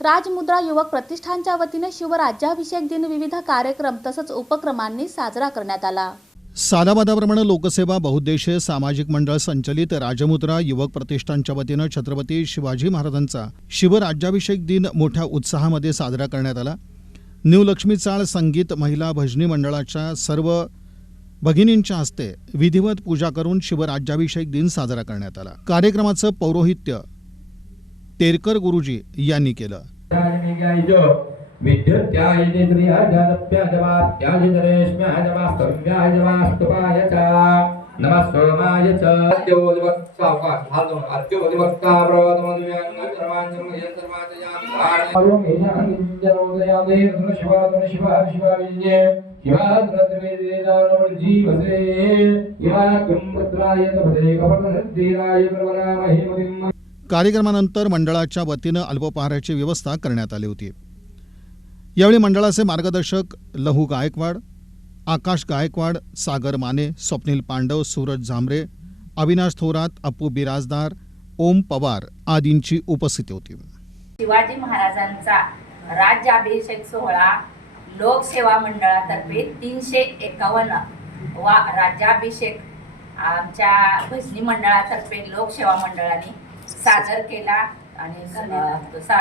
राजमुद्रा युवक प्रतिष्ठानच्या वतीने शिवराज्याभिषेक दिन विविध कार्यक्रम तसंच उपक्रमांनी साजरा करण्यात आला. सादाबादाप्रमाणे लोकसेवा बहुद्देशीय सामाजिक मंडळ संचलित राजमुद्रा युवक प्रतिष्ठानच्या वतीनं छत्रपती शिवाजी महाराजांचा शिवराज्याभिषेक दिन मोठ्या उत्साहामध्ये साजरा करण्यात आला. न्यू लक्ष्मी चाळ संगीत महिला भजनी मंडळाच्या सर्व भगिनींच्या हस्ते विधिवत पूजा करून शिवराज्याभिषेक दिन साजरा करण्यात आला. कार्यक्रमाचं पौरोहित्य तेरकर गुरुजी यांनी केलं. विद्युत्यायतेन्द्रियाजाप्याजवात्याजितरेश्म्याजवास्तव्याजवास्तुपाय कार्यक्रमानंतर मंडळाच्या वतीनं अल्पोपहाराची व्यवस्था करण्यात आली होती. यावेळी मंडळाचे मार्गदर्शक लहू गायकवाड आकाश गायकवाड सागर माने स्वप्नील पांडव सूरज झांबरे अविनाश थोरात अप्पू बिराजदार ओम पवार आदींची उपस्थिती होती. शिवाजी महाराजांचा राज्याभिषेक सोहळा लोकसेवा मंडळातर्फे तीनशे एकावन्न वा राज्याभिषेक आमच्या भजनी मंडळातर्फे लोकसेवा मंडळाने सादर केला आणि सा